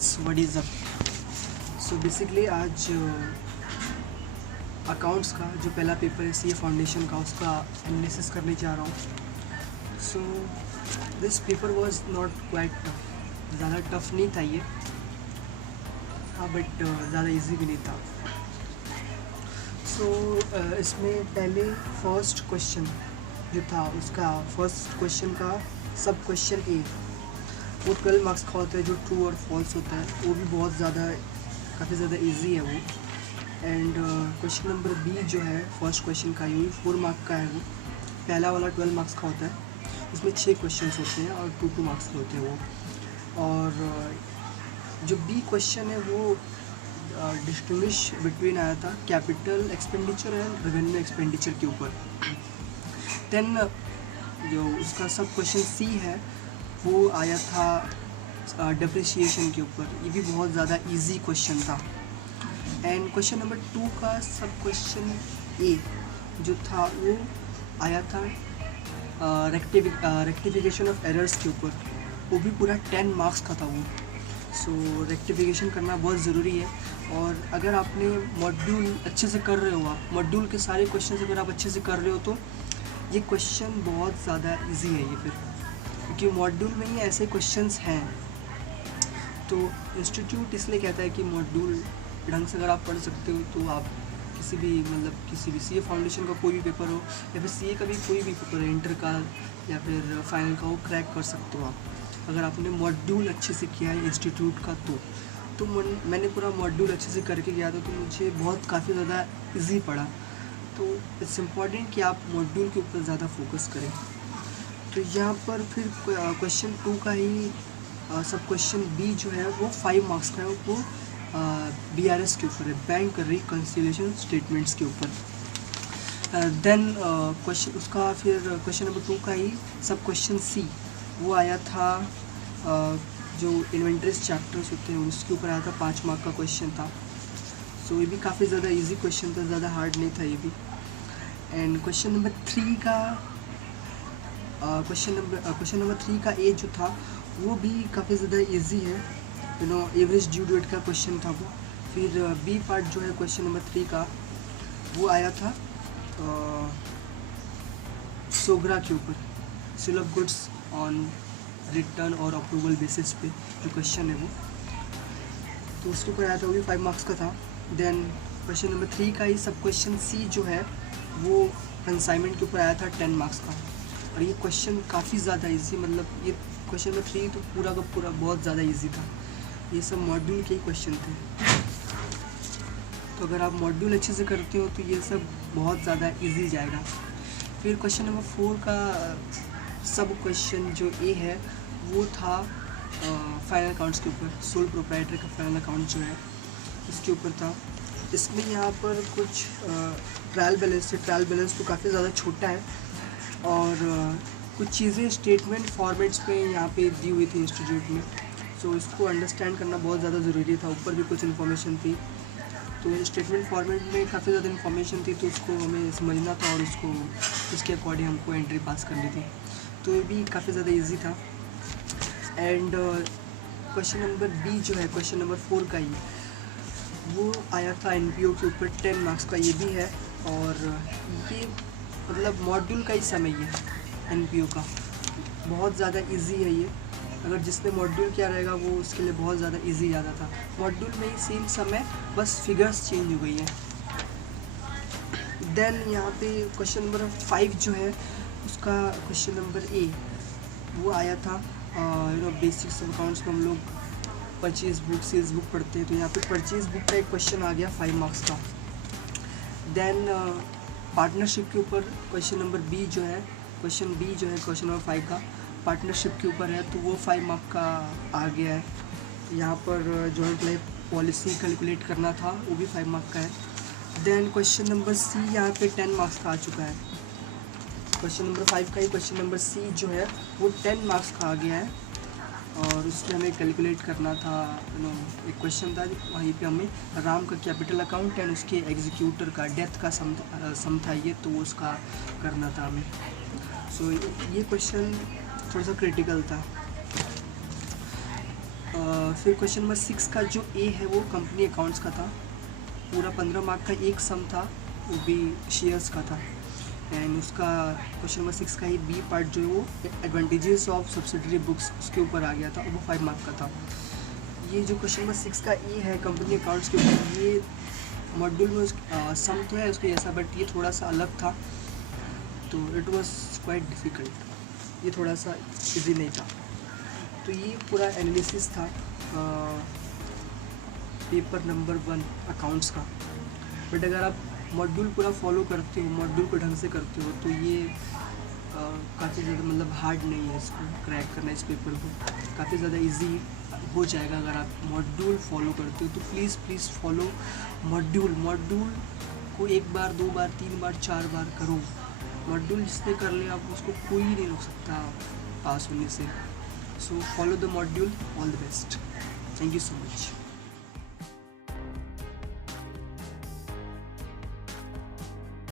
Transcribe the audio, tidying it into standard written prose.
So what is up. So basically आज accounts का जो पहला पेपर है सीए फाउंडेशन का, उसका एनालिसिस करने जा रहा हूँ। So this paper was not quite tough, ज़्यादा टफ नहीं था ये, हाँ, बट ज़्यादा इजी भी नहीं था। सो इसमें पहले फर्स्ट क्वेश्चन जो था, उसका फर्स्ट क्वेश्चन का सब क्वेश्चन ए, वो 12 मार्क्स का होता है, जो ट्रू और फॉल्स होता है, वो भी बहुत ज़्यादा काफ़ी ज़्यादा इजी है वो। एंड क्वेश्चन नंबर बी जो है फर्स्ट क्वेश्चन का, ये 4 मार्क का है। वो पहला वाला 12 मार्क्स का होता है, उसमें 6 क्वेश्चन होते हैं और 2 मार्क्स के होते हैं वो। और जो बी क्वेश्चन है वो डिस्टिंग्विश बिटवीन आया था capital expenditure and revenue expenditure के ऊपर। देन जो उसका सब क्वेश्चन सी है वो आया था डिप्रिसिएशन के ऊपर, ये भी बहुत ज़्यादा इजी क्वेश्चन था। एंड क्वेश्चन नंबर 2 का सब क्वेश्चन ए जो था वो आया था रेक्टिफिकेशन ऑफ एरर्स के ऊपर, वो भी पूरा 10 मार्क्स का था वो। सो रेक्टिफिकेशन करना बहुत ज़रूरी है, और अगर आपने मॉड्यूल अच्छे से कर रहे हो, आप मॉड्यूल के सारे क्वेश्चन अगर आप अच्छे से कर रहे हो तो ये क्वेश्चन बहुत ज़्यादा इजी है ये फिर, क्योंकि मॉड्यूल में ही ऐसे क्वेश्चंस हैं। तो इंस्टीट्यूट इसलिए कहता है कि मॉड्यूल ढंग से अगर आप पढ़ सकते हो तो आप किसी भी सीए फाउंडेशन का कोई भी पेपर हो, या फिर सीए का भी कोई भी पेपर है, इंटर का या फिर फाइनल का, वो क्रैक कर सकते हो आप, अगर आपने मॉड्यूल अच्छे से किया है इंस्टीट्यूट का। तो मैंने पूरा मॉड्यूल अच्छे से करके गया था, तो मुझे काफ़ी ज़्यादा इजी पड़ा। तो इट्स इम्पॉर्टेंट कि आप मॉड्यूल के ऊपर ज़्यादा फोकस करें। तो यहाँ पर फिर क्वेश्चन 2 का ही सब क्वेश्चन बी जो है वो 5 मार्क्स का है, वो BRS के ऊपर है, बैंक रिकन्सिलिएशन स्टेटमेंट्स के ऊपर। देन क्वेश्चन उसका फिर क्वेश्चन नंबर 2 का ही सब क्वेश्चन सी वो आया था जो इन्वेंटरीज चैप्टर्स होते हैं उसके ऊपर आया था, 5 मार्क का क्वेश्चन था। सो ये भी काफ़ी ज़्यादा इजी क्वेश्चन था, ज़्यादा हार्ड नहीं था ये भी। एंड क्वेश्चन नंबर 3 का क्वेश्चन नंबर 3 का ए जो था वो भी काफ़ी ज़्यादा इजी है, एवरेज ड्यू डेट का क्वेश्चन था वो। फिर बी पार्ट जो है क्वेश्चन नंबर 3 का वो आया था सोगरा के ऊपर, sale of goods on return और अप्रूवल बेसिस पे जो क्वेश्चन है वो, तो उसके ऊपर आया था, वो भी 5 मार्क्स का था। देन क्वेश्चन नंबर 3 का ही सब क्वेश्चन सी जो है वो कंसाइनमेंट के ऊपर आया था, 10 मार्क्स का। और ये क्वेश्चन काफ़ी ज़्यादा इजी, ये क्वेश्चन नंबर 3 तो पूरा का पूरा बहुत ज़्यादा इजी था, ये सब मॉड्यूल के ही क्वेश्चन थे। तो अगर आप मॉड्यूल अच्छे से करते हो तो ये सब बहुत ज़्यादा इजी जाएगा। फिर क्वेश्चन नंबर 4 का सब क्वेश्चन जो ए है वो था फाइनल अकाउंट्स के ऊपर, सोल प्रोप्राइटर का फाइनल अकाउंट जो है इसके ऊपर था। इसमें यहाँ पर कुछ ट्रायल बैलेंस तो काफ़ी ज़्यादा छोटा है, और कुछ चीज़ें स्टेटमेंट फॉर्मेट्स पे यहाँ पे दी हुई थी इंस्टीट्यूट में, सो इसको अंडरस्टैंड करना बहुत ज़्यादा ज़रूरी था। ऊपर भी कुछ इन्फॉर्मेशन थी, तो स्टेटमेंट फॉर्मेट में काफ़ी ज़्यादा इन्फॉर्मेशन थी, तो उसको हमें समझना था और उसके अकॉर्डिंग हमको एंट्री पास करनी थी, तो ये भी काफ़ी ज़्यादा ईजी था। एंड क्वेश्चन नंबर बी जो है क्वेश्चन नंबर 4 का ही वो आया था NPO के ऊपर, 10 मार्क्स का ये भी है, और ये मॉड्यूल का ही समय है NPO का, बहुत ज़्यादा इजी है ये। अगर जिसने मॉड्यूल किया रहेगा वो उसके लिए बहुत ज़्यादा इजी ज़्यादा था। मॉड्यूल में ही सेम समय, बस फिगर्स चेंज हो गई हैं। देन यहाँ पे क्वेश्चन नंबर 5 जो है उसका क्वेश्चन नंबर ए वो आया था बेसिक्स ऑफ अकाउंट्स में हम लोग परचेज बुक सेल्स बुक पढ़ते हैं, तो यहाँ पे परचेज बुक का एक क्वेश्चन आ गया 5 मार्क्स का। देन पार्टनरशिप के ऊपर क्वेश्चन नंबर बी जो है क्वेश्चन नंबर 5 का पार्टनरशिप के ऊपर है, तो वो 5 मार्क का आ गया है। यहाँ पर जॉइंट लाइफ पॉलिसी कैलकुलेट करना था, वो भी 5 मार्क का है। देन क्वेश्चन नंबर सी यहाँ पे 10 मार्क्स का आ चुका है, क्वेश्चन नंबर 5 का ही क्वेश्चन नंबर सी जो है वो 10 मार्क्स का आ गया है, और उसमें हमें कैलकुलेट करना था, एक क्वेश्चन था वहीं पे हमें राम का कैपिटल अकाउंट एंड उसके एग्जीक्यूटर का डेथ का सम था ये, तो वो उसका करना था हमें। सो ये क्वेश्चन थोड़ा सा क्रिटिकल था। फिर क्वेश्चन नंबर 6 का जो ए है वो कंपनी अकाउंट्स का था, पूरा 15 मार्क का एक सम था, वो भी शेयर्स का था। एंड उसका क्वेश्चन नंबर 6 का ही बी पार्ट जो है वो एडवांटेजेस ऑफ सब्सिडरी बुक्स उसके ऊपर आ गया था, और वो 5 मार्क का था। ये जो क्वेश्चन नंबर 6 का ए है कंपनी अकाउंट्स के ऊपर, ये मॉड्यूल में सम तो है उसके जैसा, बट ये थोड़ा सा अलग था, तो इट वाज क्वाइट डिफ़िकल्ट, ये थोड़ा सा इजी नहीं था। तो ये पूरा एनालिसिस था पेपर नंबर 1 अकाउंट्स का। बट अगर आप मॉड्यूल पूरा फॉलो करते हो, मॉड्यूल को ढंग से करते हो, तो ये काफ़ी ज़्यादा मतलब हार्ड नहीं है इसको क्रैक करना, इस पेपर को काफ़ी ज़्यादा इजी हो जाएगा अगर आप मॉड्यूल फॉलो करते हो। तो प्लीज़ फॉलो मॉड्यूल को 1 बार 2 बार 3 बार 4 बार करो। मॉड्यूल जिसने कर लिया आप उसको कोई नहीं रोक सकता पास होने से। So follow the module, all the best, thank you so much.